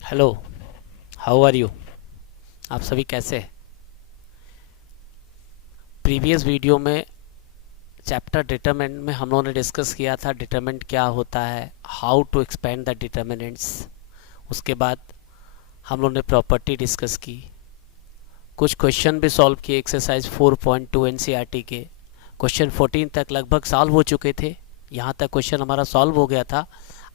Hello, how are you. आप सभी कैसे हैं? प्रीवियस वीडियो में चैप्टर डिटरमिनेंट में हम लोगों ने डिस्कस किया था डिटरमिनेंट क्या होता है, how to expand the determinants. उसके बाद हम लोगों ने प्रॉपर्टी डिस्कस की, कुछ क्वेश्चन भी सॉल्व किए एक्सरसाइज 4.2 एनसीईआरटी के। क्वेश्चन 14 तक लगभग सॉल्व हो चुके थे, यहाँ तक क्वेश्चन हमारा सॉल्व हो गया था।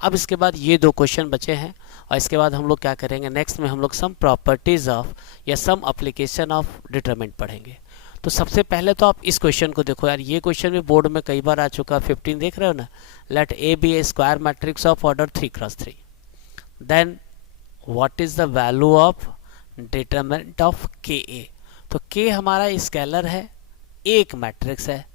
अब इसके बाद ये दो क्वेश्चन बचे हैं और इसके बाद हम लोग क्या करेंगे, नेक्स्ट में हम लोग सम प्रॉपर्टीज ऑफ या सम एप्लीकेशन ऑफ डिटरमिनेंट पढ़ेंगे। तो सबसे पहले तो आप इस क्वेश्चन को देखो यार, ये क्वेश्चन भी बोर्ड में कई बार आ चुका, 15 देख रहे हो ना। Let A be a square matrix of order 3x3, then what is the value of determinant of K A. तो के हमारा स्केलर है, एक मैट्रिक्स है,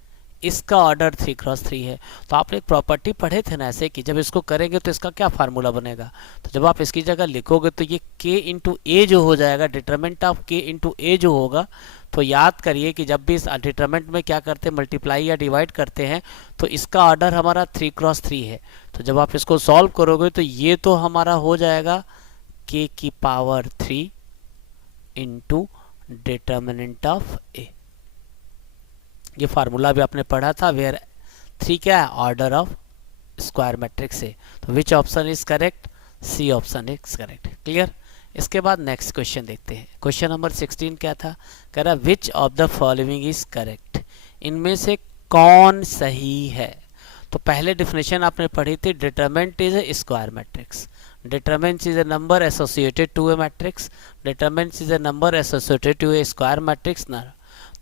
इसका ऑर्डर 3x3 है। तो आपने एक प्रॉपर्टी पढ़े थे ना ऐसे कि जब इसको करेंगे तो इसका क्या फार्मूला बनेगा। तो जब आप इसकी जगह लिखोगे तो ये k इंटू ए जो हो जाएगा, डिटरमिनेंट ऑफ k इंटू ए जो होगा। तो याद करिए कि जब भी इस डिटरमिनेंट में क्या करते हैं, मल्टीप्लाई या डिवाइड करते हैं, तो इसका ऑर्डर हमारा 3x3 है। तो जब आप इसको सॉल्व करोगे तो ये तो हमारा हो जाएगा k की पावर 3 इंटू डिटरमिनेंट ऑफ ए। ये फार्मूला भी आपने पढ़ा था, वेयर 3 क्या है, ऑर्डर ऑफ स्क्वायर मैट्रिक्स है। तो which option is correct, C option is correct. Clear. इसके बाद नेक्स्ट क्वेश्चन देखते हैं। क्वेश्चन नंबर 16 क्या था, कह रहा which of the following is correct, इनमें से कौन सही है। तो पहले डिफिनेशन आपने पढ़ी थी, determinant is a square matrix, determinant is a number associated to a matrix, determinant is a number associated to a square matrix ना।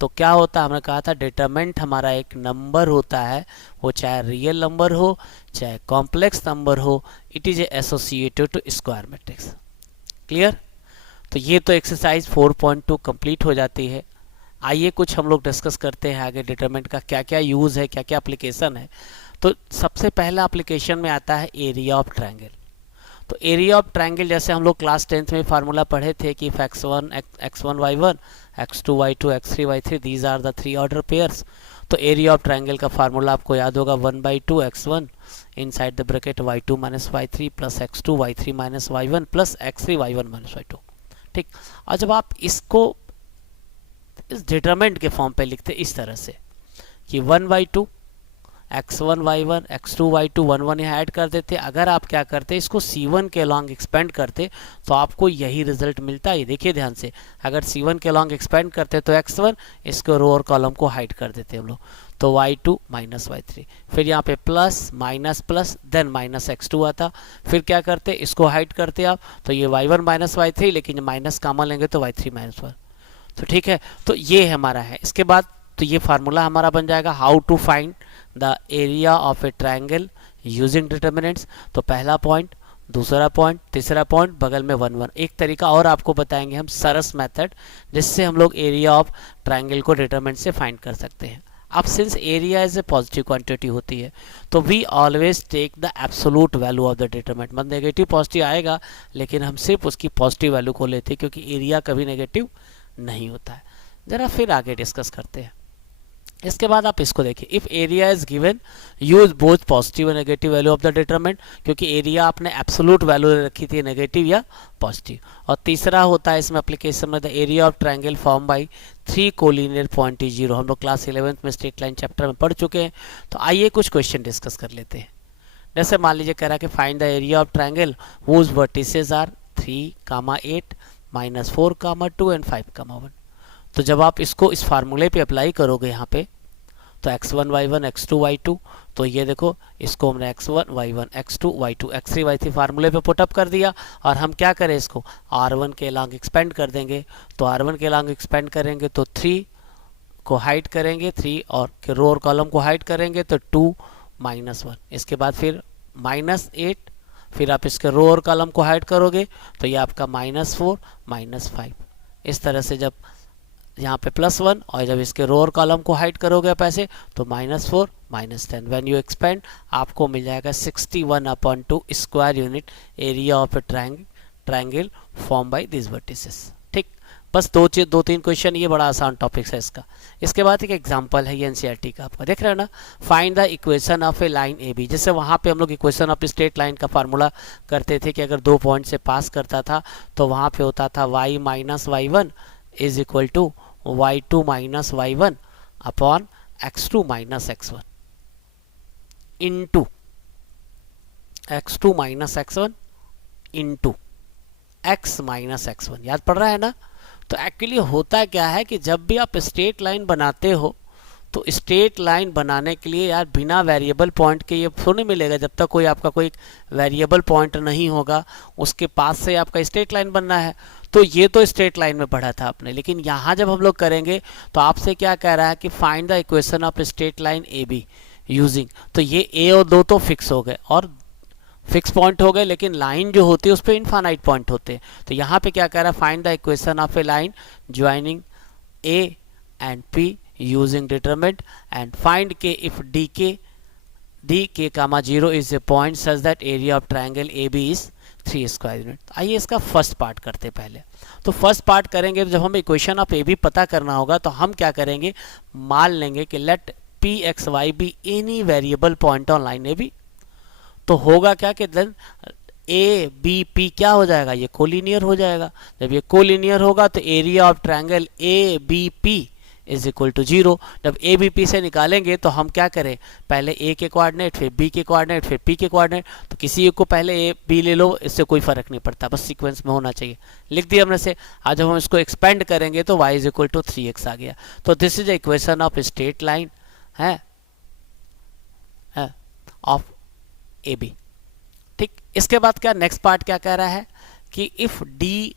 तो क्या होता है, हमने कहा था डिटरमिनेंट हमारा एक नंबर होता है, वो चाहे रियल नंबर हो चाहे कॉम्प्लेक्स नंबर हो, it is associated to square matrix. Clear. तो ये तो एक्सरसाइज 4.2 कंप्लीट हो जाती है। आइए कुछ हम लोग डिस्कस करते हैं आगे, डिटरमिनेंट का क्या क्या यूज़ है, क्या क्या एप्लीकेशन है। तो सबसे पहला एप्लीकेशन में आता है एरिया ऑफ ट्रायंगल। तो एरिया ऑफ ट्रायंगल जैसे हम लोग क्लास 10th में फार्मूला पढ़े थे कि x1 y1 x2 y2 x3 y3 these are the 3 order pairs. तो एरिया ऑफ ट्रायंगल का फार्मूला आपको याद होगा 1/2 x1 inside the bracket y2 minus y3 plus x2 y3 minus y1 plus x3 y1 minus y2। ठीक। और जब आप इसको इस डिटरमिनेंट के फॉर्म पे लिखते इस तरह से कि 1/2 x1 y1 x2 y2 1 यहाँ ऐड कर देते। अगर आप क्या करते इसको c1 के लॉन्ग एक्सपेंड करते तो आपको यही रिजल्ट मिलता है। देखिए ध्यान से, अगर c1 के लॉन्ग एक्सपेंड करते तो x1, इसको रो और कॉलम को हाइड कर देते हम लोग, तो y2 माइनस y3, फिर यहाँ पे plus minus plus then minus x2 आता। फिर क्या करते, इसको हाइड करते आप, तो ये y1 माइनस y3, लेकिन माइनस कॉमन लेंगे तो y3 माइनस 1। तो ठीक है, तो ये हमारा है। इसके बाद तो ये फार्मूला हमारा बन जाएगा, how to find the area of a triangle using determinants. तो पहला पॉइंट, दूसरा पॉइंट, तीसरा पॉइंट, बगल में 1 1। एक तरीका और आपको बताएंगे हम, सरस मेथड, जिससे हम लोग एरिया ऑफ ट्रायंगल को डिटरमिनेंट से फाइंड कर सकते हैं। अब since area as a positive quantity होती है तो we always take the absolute value of the determinant. मतलब नेगेटिव पॉजिटिव आएगा लेकिन हम सिर्फ उसकी पॉजिटिव वैल्यू को लेते हैं, क्योंकि एरिया कभी नेगेटिव नहीं होता है। जरा फिर आगे डिस्कस करते हैं। इसके बाद आप इसको देखिए, if area is given use both positive and negative value of the determinant, क्योंकि एरिया आपने एब्सोलूट वैल्यू रखी थी नेगेटिव या पॉजिटिव। और तीसरा होता है इसमें एप्लीकेशन में, the area of triangle form by 3 collinear point is 0। हम लोग क्लास 11th में स्ट्रेट लाइन चैप्टर में पढ़ चुके हैं। तो आइए कुछ क्वेश्चन डिस्कस कर लेते हैं। जैसे मान लीजिए कह रहा है कि find the area of triangle whose vertices are 3, 8, -4, 2 and 5, 1। तो जब आप इसको इस फार्मूले पे अप्लाई करोगे यहाँ पे, तो x1 y1 x2 y2, तो ये देखो इसको हमने x1 y1 x2 y2 x3 y3 फार्मूले पे पुटअप कर दिया। और हम क्या करें, इसको r1 के लॉन्ग एक्सपेंड कर देंगे। तो r1 के लॉन्ग एक्सपेंड करेंगे तो 3 को हाइड करेंगे, 3 और के रो और कॉलम को हाइड करेंगे तो 2 माइनस 1। इसके बाद फिर -8, फिर आप इसके रो और कॉलम को हाइड करोगे तो ये आपका -4 -5। इस तरह से जब यहाँ पे +1 और जब इसके रो और कॉलम को हाइड करोगे आप ऐसे तो -4 -10। व्हेन यू एक्सपेंड आपको मिल जाएगा 61/2 square unit area of a triangle form by this vertices. ठीक। बस दो तीन क्वेश्चन, ये बड़ा आसान टॉपिक है इसका। इसके बाद एक एग्जांपल है ये एनसीईआरटी का आपका, देख रहे हो ना, find the equation of a line A B. जैसे वहाँ पे हम लोग इक्वेशन ऑफ स्ट्रेट लाइन का फार्मूला करते थे कि अगर 2 पॉइंट से पास करता था तो वहाँ पे होता था y minus y1 is equal to y2 minus y1 upon x2 minus x1 into x2 minus x1 into x minus x1। याद पड़ रहा है ना? तो एक्चुअली होता क्या है कि जब भी आप स्ट्रेट लाइन बनाते हो तो स्ट्रेट लाइन बनाने के लिए यार बिना वेरिएबल पॉइंट के ये थोड़ी मिलेगा। जब तक कोई आपका कोई वेरिएबल पॉइंट नहीं होगा उसके पास से आपका स्ट्रेट लाइन बनना है। तो ये तो स्ट्रेट लाइन में पढ़ा था आपने, लेकिन यहाँ जब हम लोग करेंगे तो आपसे क्या कह रहा है कि find the equation of straight line A be using, तो ये ए और दो तो फिक्स हो गए और फिक्स पॉइंट हो गए, लेकिन लाइन जो होती है उस पर इनफाइनाइट पॉइंट होते हैं। तो यहाँ पे क्या कह रहा है, find the equation of a line joining A and P using determinant and find k if D k comma 0 is a point such that area of triangle A B is 3 square unit. आइए इसका first part करते पहले। तो first part करेंगे तो जब हमें equation of A B पता करना होगा तो हम क्या करेंगे, मान लेंगे कि let P x y be any variable point on line A B. तो होगा क्या कि देन ए बी पी क्या हो जाएगा, ये कोलिनियर हो जाएगा। जब ये कोलिनियर होगा तो area of triangle A B P is equal to 0। जब ए बी पी से निकालेंगे तो हम क्या करें, पहले ए के कोऑर्डिनेट फिर बी के कोऑर्डिनेट फिर पी के कोऑर्डिनेट। तो किसी एक को पहले ए बी ले लो, इससे कोई फर्क नहीं पड़ता, बस सीक्वेंस में होना चाहिए। लिख दिया हमने से। आज जब हम इसको एक्सपेंड करेंगे तो y is equal to 3x आ गया। तो this is equation of straight line है ऑफ ए बी। ठीक, इसके बाद क्या नेक्स्ट पार्ट क्या कह रहा है कि if D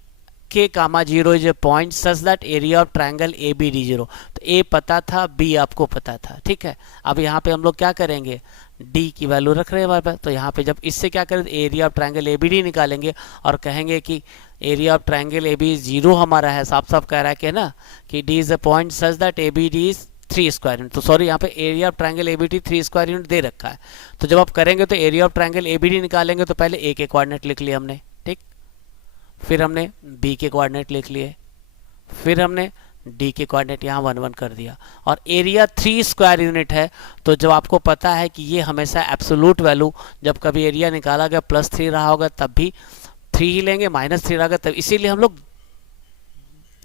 k comma 0 is a point such that area of triangle A B D 0। तो ए पता था, बी आपको पता था। ठीक है, अब यहाँ पे हम लोग क्या करेंगे, डी की वैल्यू रख रहे हैं हमारे पास। तो यहाँ पे जब इससे क्या करें, area of triangle A B D निकालेंगे और कहेंगे कि area of triangle A B 0 हमारा है, साफ साफ कह रहा है कि ना कि D is a point such that A B D is 3 square unit. तो सॉरी, यहाँ पे area of triangle ABD 3 square unit दे रखा है। तो जब आप करेंगे तो एरिया ऑफ ट्रायंगल एबीडी निकालेंगे तो पहले ए के कोऑर्डिनेट लिख लिए हमने, ठीक, फिर हमने बी के कोऑर्डिनेट लिख लिए, फिर हमने डी के कोऑर्डिनेट यहाँ 1 1 कर दिया। और एरिया 3 स्क्वायर यूनिट है, तो जब आपको पता है कि ये हमेशा एब्सोल्यूट वैल्यू, जब कभी एरिया निकाला गया +3 रहा होगा तब भी 3 ही लेंगे, -3 रहा होगा तब, इसीलिए हम लोग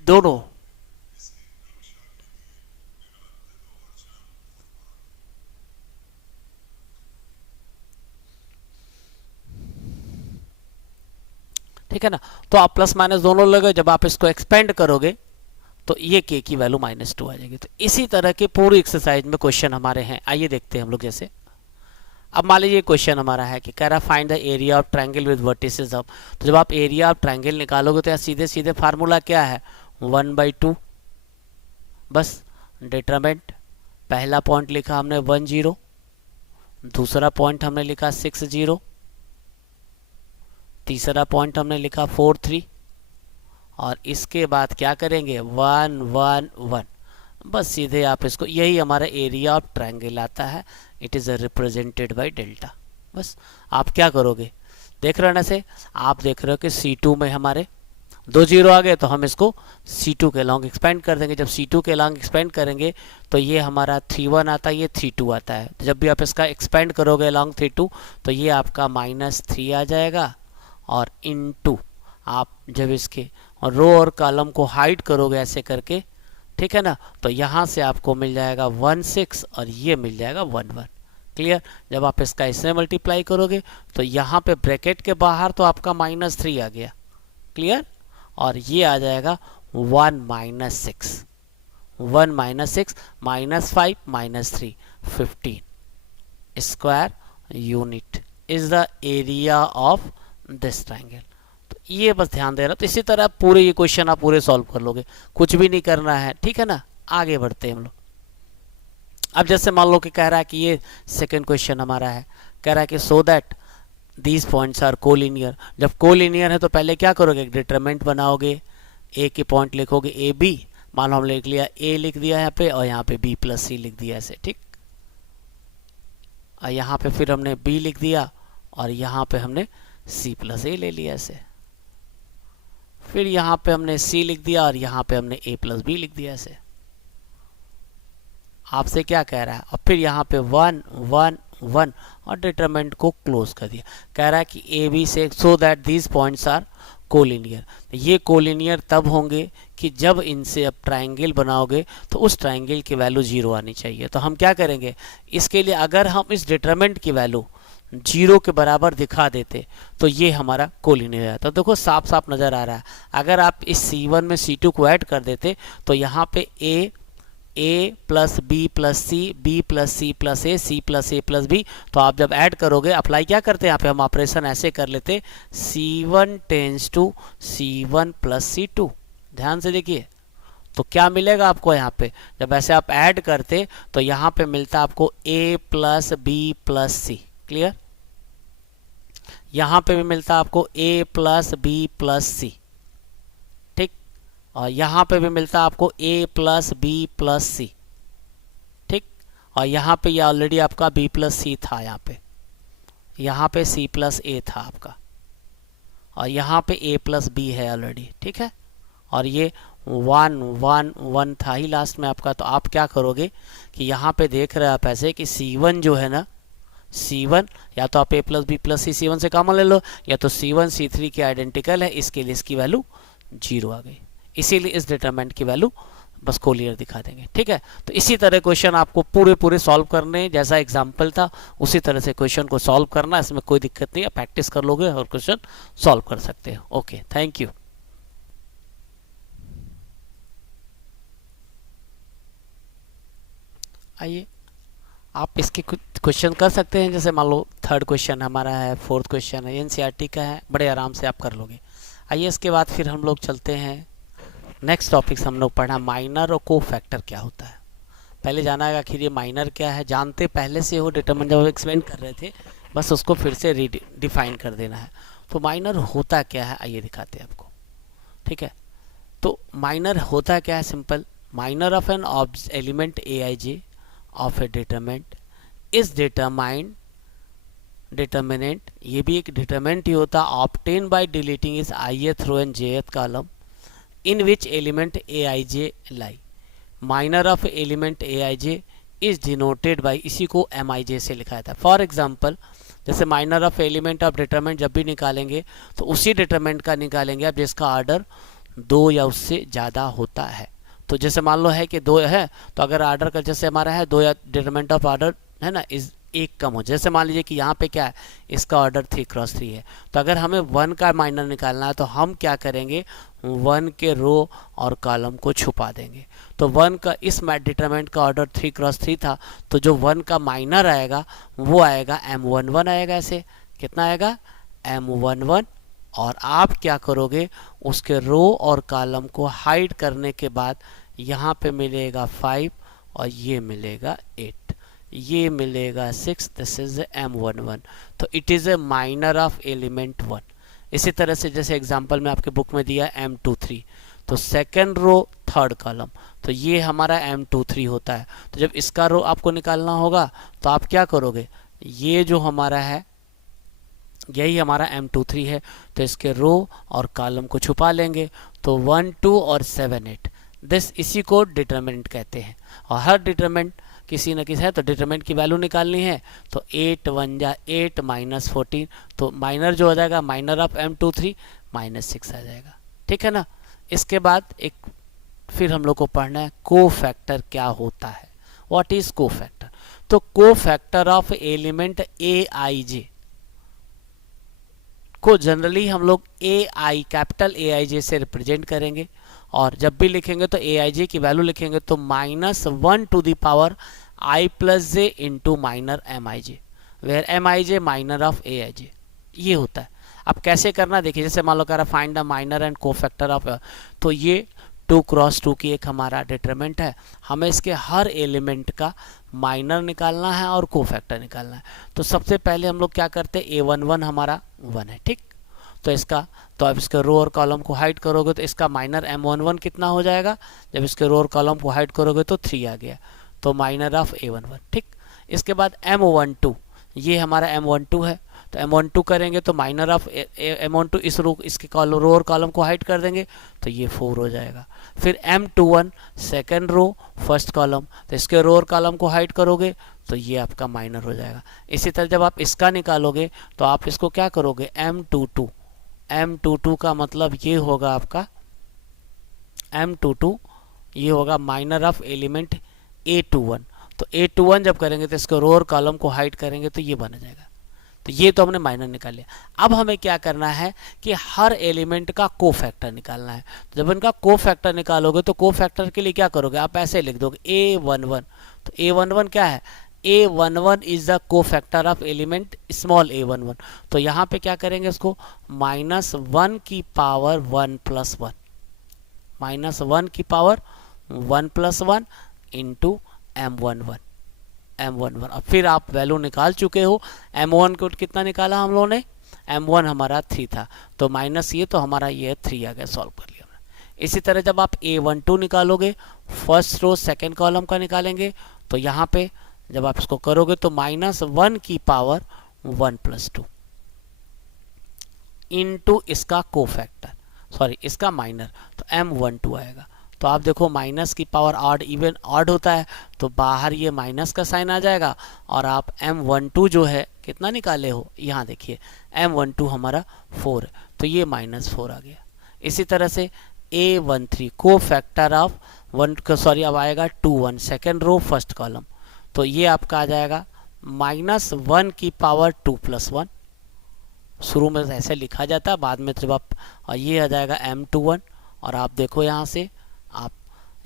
दोनों ठीक है ना। तो आप प्लस माइनस दोनों लोगे, जब आप इसको एक्सपेंड करोगे तो ये के की वैल्यू -2 आ जाएगी। तो इसी तरह के पूरी एक्सरसाइज में क्वेश्चन हमारे हैं। आइए देखते हैं हम लोग। जैसे अब मान लीजिए क्वेश्चन हमारा है कि कह रहा find the area of triangle with vertices of. तो जब आप एरिया ऑफ ट्रायंगल निकालोगे तो सीधे सीधे फार्मूला क्या है, 1/2। बस डिटरमिनेंट, पहला पॉइंट लिखा हमने 1 0, दूसरा पॉइंट हमने लिखा 6 0, तीसरा पॉइंट हमने लिखा 4 3, और इसके बाद क्या करेंगे 1 1 1। बस सीधे आप इसको, यही हमारा एरिया ऑफ ट्रायंगल आता है। It is represented by delta. बस आप क्या करोगे, देख रहे हो ना से, आप देख रहे हो कि C2 में हमारे 2 0 आ गए, तो हम इसको C2 के लॉन्ग एक्सपेंड कर देंगे। जब C2 के लॉन्ग एक्सपेंड करेंगे तो ये हमारा 3 1 आता है, ये 3 2 आता है। तो जब भी आप इसका एक्सपेंड करोगे लॉन्ग 3 2 तो ये आपका -3 आ जाएगा। और इनटू आप जब इसके और रो और कॉलम को हाइड करोगे ऐसे करके, ठीक है ना, तो यहाँ से आपको मिल जाएगा 1 6 और ये मिल जाएगा 1 1। क्लियर। जब आप इसका इससे मल्टीप्लाई करोगे तो यहाँ पे ब्रैकेट के बाहर तो आपका -3 आ गया। क्लियर। और ये आ जाएगा 1 -6, 1 -6 -5 -3 15 square unit is the area of this triangle. तो ये बस ध्यान दे रहा। तो इसी तरह पूरे ये क्वेश्चन आप पूरे सॉल्व कर लोगे, कुछ भी नहीं करना है। ठीक है ना, आगे बढ़ते हैं हम लोग। अब जैसे मान लो कि कह रहा है कि ये सेकंड क्वेश्चन हमारा है, कह रहा है कि so that these points are collinear. जब कोलिनियर है तो पहले क्या करोगे, डिटरमिनेंट बनाओगे, ए के पॉइंट लिखोगे ए बी। मान लो हम लिख लिया ए लिख दिया यहाँ पे, और यहाँ पे बी + C लिख दिया ऐसे। ठीक, और यहाँ पे फिर हमने बी लिख दिया और यहाँ पे हमने C + A ले लिया ऐसे। फिर यहाँ पे हमने सी लिख दिया और यहाँ पे हमने ए प्लस बी लिख दिया। ऐसे आपसे क्या कह रहा है, और फिर यहाँ पे 1 1 1 और डिटरमिनेंट को क्लोज कर दिया। कह रहा है कि ए बी से so that these points are collinear. ये कोलिनियर तब होंगे कि जब इनसे अब ट्राइंगल बनाओगे तो उस ट्राइंगल की वैल्यू 0 आनी चाहिए। तो हम क्या करेंगे, इसके लिए अगर हम इस डिटरमिनेंट की वैल्यू 0 के बराबर दिखा देते तो ये हमारा कोलिनियर है। तो देखो साफ साफ नज़र आ रहा है, अगर आप इस C1 में C2 को ऐड कर देते तो यहाँ पे ए प्लस बी प्लस सी, बी प्लस सी प्लस ए, सी प्लस ए प्लस बी। तो आप जब ऐड करोगे, अप्लाई क्या करते हैं यहाँ पे हम ऑपरेशन ऐसे कर लेते, C1 tense to C1 plus C2। ध्यान से देखिए तो क्या मिलेगा आपको यहाँ पे, जब ऐसे आप ऐड करते तो यहाँ पे मिलता आपको a plus B plus C. Clear, यहाँ पे भी मिलता आपको a plus B plus C, ठीक, और यहाँ पे भी मिलता आपको a plus B plus C, ठीक, और यहाँ पे ये ऑलरेडी आपका b प्लस सी था, यहाँ पे c प्लस a था आपका, और यहाँ पे a प्लस b है ऑलरेडी, ठीक है, और ये 1 1 1 था ही लास्ट में आपका। तो आप क्या करोगे कि यहाँ पे देख रहे हैं आप ऐसे कि C1 जो है ना, C1 या तो आप a plus B plus C C1 से कॉमन ले लो, या तो C1 C3 के आइडेंटिकल है, इसके लिए इसकी वैल्यू 0 आ गई, इसीलिए इस डिटरमिनेंट की वैल्यू बस कोलिनियर दिखा देंगे। ठीक है, तो इसी तरह क्वेश्चन आपको पूरे सॉल्व करने, जैसा एग्जाम्पल था उसी तरह से क्वेश्चन को सॉल्व करना, इसमें कोई दिक्कत नहीं है, प्रैक्टिस कर लोगे और क्वेश्चन सॉल्व कर सकते हो। Okay, thank you. आइए आप इसके कुछ क्वेश्चन कर सकते हैं, जैसे मान लो 3rd क्वेश्चन हमारा है, 4th क्वेश्चन है, एनसीईआरटी का है, बड़े आराम से आप कर लोगे। आइए इसके बाद फिर हम लोग चलते हैं नेक्स्ट टॉपिक। हम लोग पढ़ा माइनर और को फैक्टर क्या होता है। पहले जाना है आखिर ये माइनर क्या है, जानते पहले से हो, डिटरमिनेंट जब एक्सप्लेन कर रहे थे, बस उसको फिर से डिफाइन कर देना है। तो माइनर होता क्या है आइए दिखाते हैं आपको। ठीक है, तो माइनर होता क्या है, simple, minor of an element aij of a determinant is determinant, ये भी एक डिटरमिनेंट ही होता, obtained by deleting is ith row and jth column in which element aij lie। minor of element aij is denoted by, इसी को mij से लिखा जाता है। फॉर एग्जाम्पल जैसे minor of element of determinant जब भी निकालेंगे तो उसी डिटरमिनेंट का निकालेंगे आप जिसका ऑर्डर 2 या उससे ज़्यादा होता है। तो जैसे मान लो है कि 2 है, तो अगर ऑर्डर का जैसे हमारा है 2 या डिटरमिनेंट ऑफ ऑर्डर है ना, इस एक कम हो, जैसे मान लीजिए कि यहाँ पे क्या है, इसका ऑर्डर 3x3 है, तो अगर हमें 1 का माइनर निकालना है तो हम क्या करेंगे, 1 के रो और कॉलम को छुपा देंगे। तो 1 का इस डिटरमिनेंट का ऑर्डर 3x3 था, तो जो 1 का माइनर आएगा वो आएगा m11 आएगा। ऐसे कितना आएगा, m11, और आप क्या करोगे, उसके रो और कॉलम को हाइड करने के बाद यहाँ पे मिलेगा 5 और ये मिलेगा 8, ये मिलेगा 6, दिस इज m11। तो it is a minor of element 1। इसी तरह से जैसे एग्जांपल में आपके बुक में दिया m23, तो 2nd रो 3rd कॉलम, तो ये हमारा m23 होता है। तो जब इसका रो आपको निकालना होगा तो आप क्या करोगे, ये जो हमारा है यही हमारा m23 है, तो इसके रो और कॉलम को छुपा लेंगे। तो 1 2 और 7 8, दिस इसी को डिटरमिनेंट कहते हैं। और हर डिटरमिनेंट किसी न किसी है, तो डिटरमिनेंट की वैल्यू निकालनी है, तो 8 1 जा 8 माइनस 14, तो माइनर जो हो जाएगा माइनर ऑफ m23 -6 आ जाएगा। ठीक है ना। इसके बाद एक फिर हम लोग को पढ़ना है को फैक्टर क्या होता है, व्हाट इज को फैक्टर। तो को फैक्टर ऑफ एलिमेंट aij को जनरली हम लोग ai कैपिटल aij से रिप्रेजेंट करेंगे, और जब भी लिखेंगे तो aij की वैल्यू लिखेंगे तो -1 to the power i plus j into minor mij, where mij minor of aij, ये होता है। अब कैसे करना देखिए, जैसे मान लो कह रहा फाइंड द माइनर एंड को फैक्टर ऑफ, तो ये 2x2 की एक हमारा डिटरमिनेंट है, हमें इसके हर एलिमेंट का माइनर निकालना है और को फैक्टर निकालना है। तो सबसे पहले हम लोग क्या करते हैं, a11 हमारा 1 है, ठीक, तो इसका, तो आप इसके रो और कॉलम को हाइड करोगे तो इसका माइनर m11 कितना हो जाएगा, जब इसके रो और कॉलम को हाइड करोगे तो 3 आ गया, तो माइनर ऑफ a11, ठीक। इसके बाद m12, ये हमारा m12 है, तो M12 करेंगे तो माइनर ऑफ M12 इस रो इसके रो और कॉलम को हाइड कर देंगे तो ये 4 हो जाएगा। फिर M21 second row first column, तो इसके रो और कॉलम को हाइड करोगे तो ये आपका माइनर हो जाएगा। इसी तरह जब आप इसका निकालोगे तो आप इसको क्या करोगे, M22 का मतलब ये होगा आपका M22 ये होगा माइनर ऑफ एलिमेंट A21। तो A21 जब करेंगे तो इसको रो और कॉलम को हाइड करेंगे तो ये बन जाएगा। तो ये तो हमने माइनर निकाल लिया। अब हमें क्या करना है कि हर एलिमेंट का कोफैक्टर निकालना है। तो जब इनका कोफैक्टर निकालोगे तो कोफैक्टर के लिए क्या करोगे, आप ऐसे लिख दोगे A11। तो A11 क्या है, A11 is the cofactor of element small a11। तो यहाँ पे क्या करेंगे, इसको -1 की पावर 1 + 1, -1 की पावर 1 + 1 इंटू M11। अब फिर आप वैल्यू निकाल चुके हो। M1 को कितना निकाला हम लोगों ने, M1 हमारा 3 था, तो माइनस ये तो हमारा ये 3 आ गया, सॉल्व कर लिया हमने। इसी तरह जब आप A12 निकालोगे, फर्स्ट रो सेकेंड कॉलम का निकालेंगे, तो यहाँ पे जब आप इसको करोगे तो -1 की पावर 1 + 2 इंटू इसका कोफैक्टर, सॉरी इसका माइनर, तो M12 आएगा। तो आप देखो माइनस की पावर ऑड इवन ऑड होता है, तो बाहर ये माइनस का साइन आ जाएगा और आप M12 जो है कितना निकाले हो, यहाँ देखिए M12 हमारा 4 है, तो ये -4 आ गया। इसी तरह से A13 को फैक्टर ऑफ 1 सॉरी अब आएगा 21 सेकेंड रो फर्स्ट कॉलम, तो ये आपका आ जाएगा -1 की पावर 2 + 1। शुरू में ऐसे लिखा जाता है, बाद में जब आप ये आ जाएगा M21 और आप देखो यहाँ से आप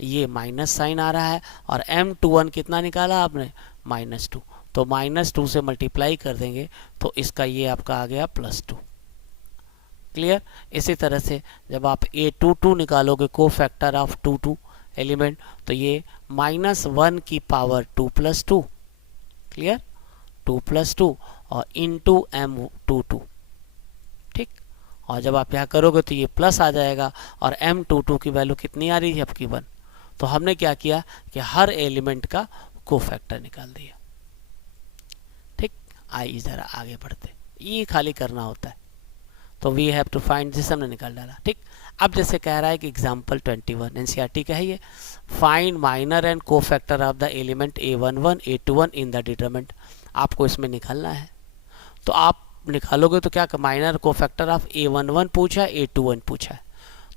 ये माइनस साइन आ रहा है और M21 कितना निकाला आपने, -2, तो -2 से मल्टीप्लाई कर देंगे तो इसका ये आपका आ गया +2। क्लियर। इसी तरह से जब आप A22 निकालोगे को फैक्टर ऑफ 22 एलिमेंट, तो ये -1 की पावर 2 + 2, क्लियर, 2 + 2 और इंटू M22, ठीक। और जब आप यहाँ करोगे तो ये प्लस आ जाएगा और M22 की वैल्यू कितनी आ रही है आपकी 1। तो हमने क्या किया कि हर एलिमेंट का कोफैक्टर निकाल दिया, ठीक। आइए जरा आगे बढ़ते, ये खाली करना होता है, तो we have to find this, हमने निकाल डाला, ठीक। अब जैसे कह रहा है कि एग्जाम्पल 21 NCERT का है ये, find minor and cofactor of the element A11 A21 in the determinant. आपको इसमें निकालना है, तो आप निकालोगे तो क्या, माइनर कोफैक्टर ऑफ A11 पूछा है, A21 पूछा है,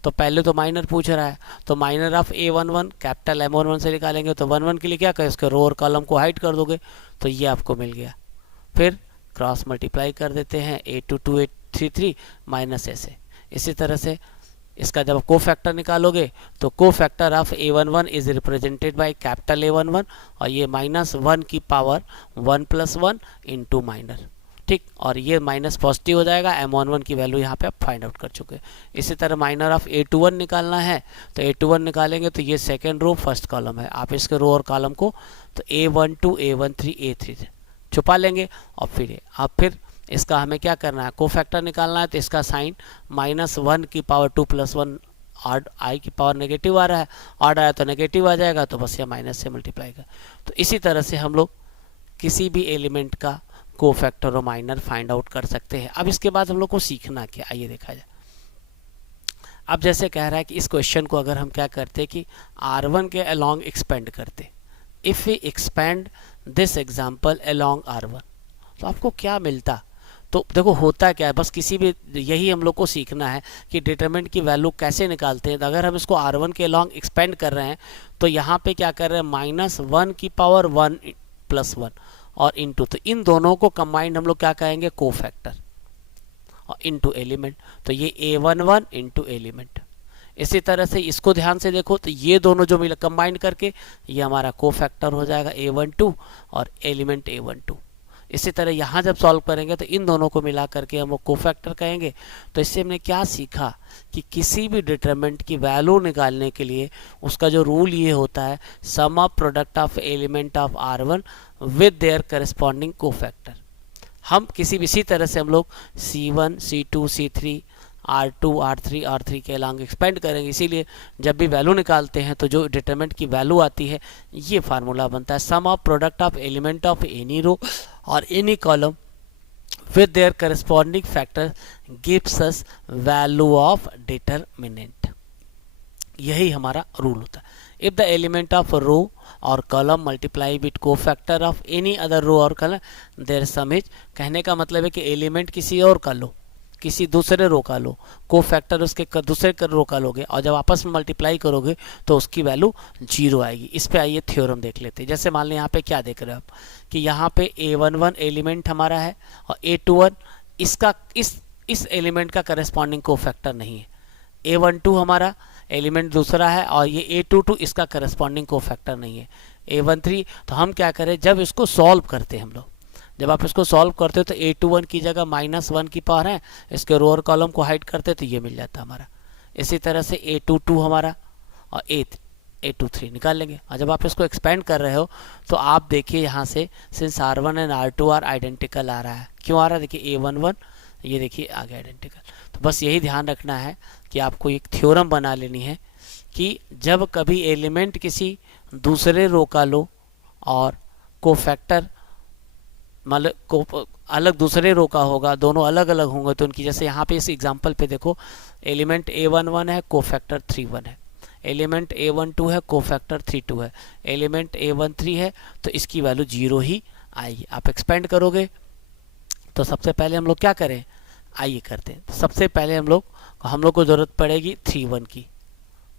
तो पहले तो माइनर पूछ रहा है, तो minor of A11 capital M11 से निकालेंगे, तो 11 के लिए क्या करें, इसके रो और कॉलम को हाइड कर दोगे तो ये आपको मिल गया। फिर क्रॉस मल्टीप्लाई कर देते हैं, A22 A33 माइनस ऐसे। इसी तरह से इसका जब कोफैक्टर निकालोगे तो cofactor of A11 is represented by capital A11 और ये -1 की पावर 1 + 1 इंटू माइनर, ठीक। और ये माइनस पॉजिटिव हो जाएगा, M11 की वैल्यू यहाँ पे आप फाइंड आउट कर चुके हैं। इसी तरह माइनर ऑफ A21 निकालना है, तो A21 निकालेंगे तो ये सेकेंड रो फर्स्ट कॉलम है, आप इसके रो और कॉलम को तो A12 A13 A3 छुपा लेंगे और फिर इसका हमें क्या करना है, कोफैक्टर निकालना है, तो इसका साइन -1 की पावर 2 + 1 ऑड आई की पावर नेगेटिव आ रहा है, ऑड आया तो नेगेटिव आ जाएगा, तो बस ये माइनस से मल्टीप्लाई कर। तो इसी तरह से हम लोग किसी भी एलिमेंट का कोफैक्टर और माइनर फाइंड आउट कर सकते हैं। अब इसके बाद हम लोग को सीखना क्या, आइए देखा जाए। अब जैसे कह रहा है कि इस क्वेश्चन को अगर हम क्या करते कि R1 के अलोंग एक्सपेंड करते, if we expand this example along R1, तो आपको क्या मिलता। तो देखो होता क्या है, बस किसी भी यही हम लोग को सीखना है कि डिटरमिनेंट की वैल्यू कैसे निकालते हैं। तो अगर हम इसको R1 के अलोंग एक्सपेंड कर रहे हैं तो यहाँ पे क्या कर रहे हैं, -1 की पावर 1 + 1 और इंटू, तो इन दोनों को कंबाइंड हम लोग क्या कहेंगे, कोफैक्टर और इंटू एलिमेंट, तो ये A11 इंटू एलिमेंट। इसी तरह से इसको ध्यान से देखो, तो ये दोनों जो मिला कंबाइंड करके ये हमारा कोफैक्टर हो जाएगा A12 और एलिमेंट A12। इसी तरह यहाँ जब सॉल्व करेंगे तो इन दोनों को मिला करके हम कोफैक्टर कहेंगे। तो इससे हमने क्या सीखा कि किसी भी डिटरमिनेंट की वैल्यू निकालने के लिए उसका जो रूल ये होता है, sum of product of element of R1 with their corresponding cofactor. हम किसी भी इसी तरह से हम लोग C1 C2 C3 R2 R3 R3 के अलोंग एक्सपेंड करेंगे। इसीलिए जब भी वैल्यू निकालते हैं तो जो डिटरमिनेंट की वैल्यू आती है ये फार्मूला बनता है, sum of product of element of any row और any column with their corresponding factor gives us value of determinant। यही हमारा रूल होता है। If the element of row और column multiply with cofactor of any other row और column there some is, कहने का मतलब है कि एलिमेंट किसी और का लो, किसी दूसरे रो का लो, कोफैक्टर उसके दूसरे रो का लोगे और जब आपस में मल्टीप्लाई करोगे तो उसकी वैल्यू 0 आएगी। इस पे आइए थ्योरम देख लेते हैं। जैसे मान लें यहाँ पे क्या देख रहे हो आप कि यहाँ पे A11 एलिमेंट हमारा है और A21 इसका इस एलिमेंट का करस्पॉन्डिंग कोफैक्टर नहीं है। A12 हमारा एलिमेंट दूसरा है और ये A22 इसका करस्पॉन्डिंग कोफैक्टर नहीं है। A13, तो हम क्या करें, जब इसको सॉल्व करते हैं हम लोग, जब आप इसको सॉल्व करते हो तो A21 की जगह -1 की पावर है, इसके रो और कॉलम को हाइड करते तो ये मिल जाता हमारा। इसी तरह से A22 हमारा और A23 निकाल लेंगे। और जब आप इसको एक्सपेंड कर रहे हो तो आप देखिए यहाँ से since R1 and R2 are identical आ रहा है। क्यों आ रहा है, देखिए A11 ये देखिए आगे आइडेंटिकल। तो बस यही ध्यान रखना है कि आपको एक थ्योरम बना लेनी है कि जब कभी एलिमेंट किसी दूसरे रो का लो और कोफैक्टर मतलब को अलग दूसरे रो का होगा, दोनों अलग अलग होंगे तो उनकी, जैसे यहाँ पे इस एग्जांपल पे देखो एलिमेंट A11 है, कोफैक्टर 31 है, एलिमेंट A12 है, कोफैक्टर 32 है, एलिमेंट A13 है, तो इसकी वैल्यू 0 ही आएगी। आप एक्सपेंड करोगे तो सबसे पहले हम लोग क्या करें, आइए करते हैं। तो सबसे पहले हम लोग को ज़रूरत पड़ेगी 31 की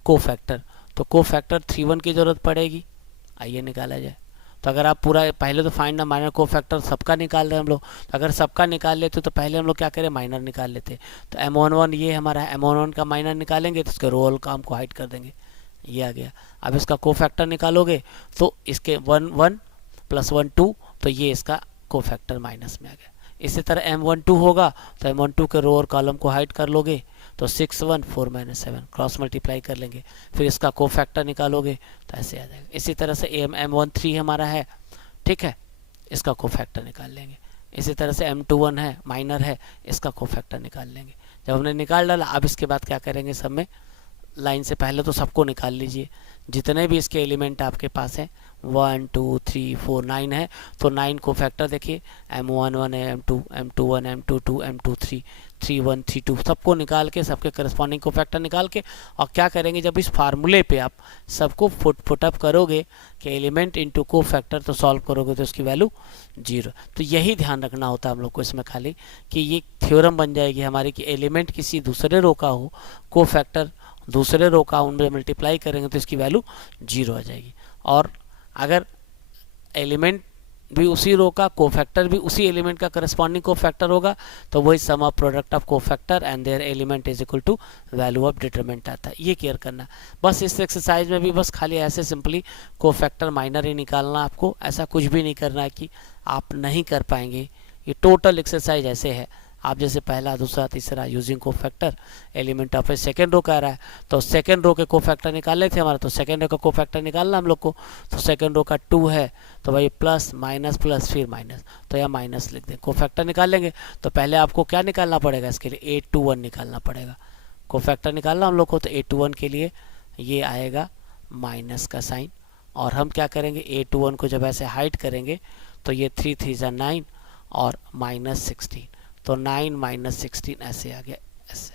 कोफैक्टर, तो कोफैक्टर 31 की ज़रूरत पड़ेगी। आइए निकाला जाए। तो अगर आप पूरा पहले तो फाइंड द माइनर कोफैक्टर सबका निकाल रहे हैं हम लोग, तो अगर सबका निकाल लेते तो पहले हम लोग क्या करें, माइनर निकाल लेते। तो M11 ये हमारा है, M11 का माइनर निकालेंगे तो इसके रो का हमको हाइड कर देंगे, ये आ गया। अब इसका कोफैक्टर निकालोगे तो इसके 1 1 + 1 2, तो ये इसका कोफैक्टर माइनस में आ गया। इसी तरह M12 होगा तो M12 के रो और कॉलम को हाइड कर लोगे तो 6 1 4 -7 क्रॉस मल्टीप्लाई कर लेंगे, फिर इसका कोफैक्टर निकालोगे तो ऐसे आ जाएगा। इसी तरह से M13 हमारा है, ठीक है, इसका कोफैक्टर निकाल लेंगे। इसी तरह से M21 है, माइनर है, इसका कोफैक्टर निकाल लेंगे। जब हमने निकाल डाला, अब इसके बाद क्या करेंगे, सब में लाइन से पहले तो सबको निकाल लीजिए, जितने भी इसके एलिमेंट आपके पास हैं 1 2 3 4 9 है, तो 9 को फैक्टर देखिए, M11 है, M21 M22 M23 31 32 सबको निकाल के, सबके करस्पॉन्डिंग को फैक्टर निकाल के, और क्या करेंगे, जब इस फार्मूले पे आप सबको पुटअप करोगे कि एलिमेंट इंटू को फैक्टर, तो सॉल्व करोगे तो उसकी वैल्यू 0। तो यही ध्यान रखना होता है हम लोग को इसमें खाली, कि ये थ्योरम बन जाएगी हमारी कि एलिमेंट किसी दूसरे रो का हो, को फैक्टर दूसरे रो का, उनमें मल्टीप्लाई करेंगे तो इसकी वैल्यू 0 आ जाएगी। और अगर एलिमेंट भी उसी रो का, कोफैक्टर भी उसी एलिमेंट का करस्पॉन्डिंग कोफैक्टर होगा, तो वही sum of product of cofactor and there element is equal to value of determinant आता है। ये केयर करना। बस इस एक्सरसाइज में भी बस खाली ऐसे सिंपली कोफैक्टर माइनर ही निकालना आपको, ऐसा कुछ भी नहीं करना है कि आप नहीं कर पाएंगे। ये टोटल एक्सरसाइज ऐसे है, आप जैसे पहला दूसरा तीसरा using cofactor element of a second row कह रहा है, तो सेकेंड रो के कोफैक्टर निकालने थे हमारा, तो सेकेंड रो का कोफैक्टर निकालना हम लोग को। तो सेकेंड रो का 2 है, तो भाई प्लस माइनस प्लस फिर माइनस, तो यहाँ माइनस लिख दें। कोफैक्टर निकाल लेंगे तो पहले आपको क्या निकालना पड़ेगा, इसके लिए A21 निकालना पड़ेगा। कोफैक्टर निकालना हम लोग को, तो A21 के लिए ये आएगा माइनस का साइन, और हम क्या करेंगे, A21 को जब ऐसे हाइड करेंगे तो ये 3 3 = 9 और -16, तो 9 - 16 ऐसे आ गया, ऐसे।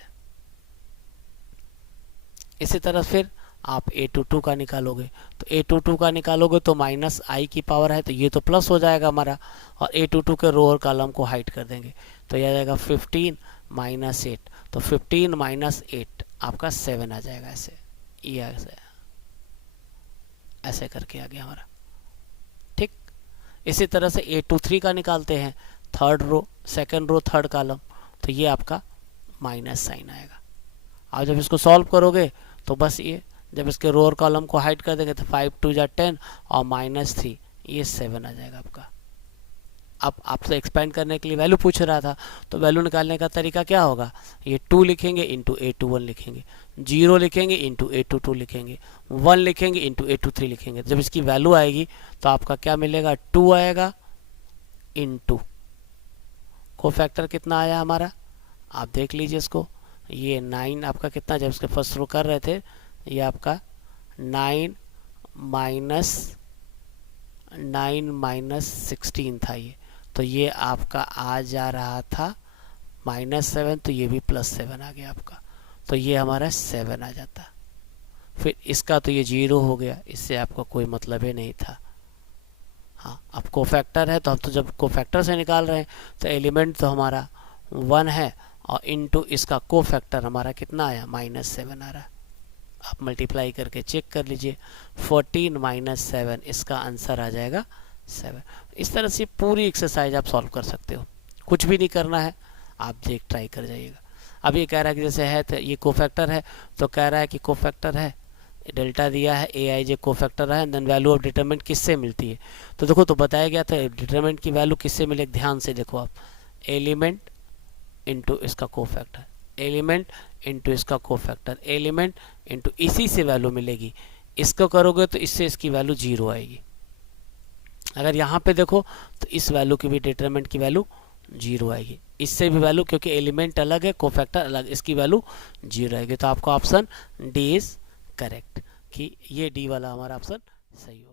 इसी तरह फिर आप A22 का निकालोगे, तो A22 का निकालोगे तो -i की पावर है, तो ये तो प्लस हो जाएगा हमारा, और A22 के रो और कॉलम को हाइड कर देंगे, तो यह आ जाएगा 15 - 8, तो 15 - 8 आपका 7 आ जाएगा, ऐसे ये ऐसे करके आ गया हमारा, ठीक। इसी तरह से A23 का निकालते हैं, third row second row third column, तो ये आपका माइनस साइन आएगा। आप जब इसको सॉल्व करोगे तो बस ये जब इसके रो और कॉलम को हाइड कर देंगे तो 5 2 = 10 और -3 ये 7 आ जाएगा आपका। अब आपसे एक्सपेंड करने के लिए वैल्यू पूछ रहा था, तो वैल्यू निकालने का तरीका क्या होगा, ये 2 लिखेंगे इंटू A21 लिखेंगे, 0 लिखेंगे इंटू A22 लिखेंगे, 1 लिखेंगे इंटू A23 लिखेंगे। जब इसकी वैल्यू आएगी तो आपका क्या मिलेगा, 2 आएगा इंटू कोफैक्टर कितना आया हमारा, आप देख लीजिए इसको, ये 9 आपका कितना, जब इसके फर्स्ट रो कर रहे थे ये आपका 9 - 16 था ये, तो ये आपका आ जा रहा था -7, तो ये भी +7 आ गया आपका, तो ये हमारा 7 आ जाता। फिर इसका तो ये 0 हो गया, इससे आपका कोई मतलब ही नहीं था। हाँ, अब कोफैक्टर है तो हम तो जब कोफैक्टर से निकाल रहे हैं तो एलिमेंट तो हमारा 1 है और इनटू इसका कोफैक्टर हमारा कितना आया, -7 आ रहा है। आप मल्टीप्लाई करके चेक कर लीजिए, 14 - 7 इसका आंसर आ जाएगा 7। इस तरह से पूरी एक्सरसाइज आप सॉल्व कर सकते हो, कुछ भी नहीं करना है, आप देख ट्राई कर जाइएगा। अब ये कह रहा है कि जैसे है तो ये कोफैक्टर है, तो कह रहा है कि कोफैक्टर है, डेल्टा दिया है, ए आई जे कोफैक्टर है, देन वैल्यू ऑफ डिटरमिनेंट किससे मिलती है। तो देखो तो बताया गया था डिटरमिनेंट की वैल्यू किससे मिले, ध्यान से देखो आप, एलिमेंट इंटू इसका कोफैक्टर, एलिमेंट इंटू इसका कोफैक्टर, एलिमेंट इंटू इसी से वैल्यू मिलेगी। इसको करोगे तो इससे इसकी वैल्यू 0 आएगी। अगर यहाँ पे देखो तो इस वैल्यू की भी डिटरमिनेंट की वैल्यू 0 आएगी, इससे भी वैल्यू, क्योंकि एलिमेंट अलग है कोफैक्टर अलग, इसकी वैल्यू 0 आएगी। तो आपका ऑप्शन डी इज करेक्ट, कि ये डी वाला हमारा ऑप्शन सही हो।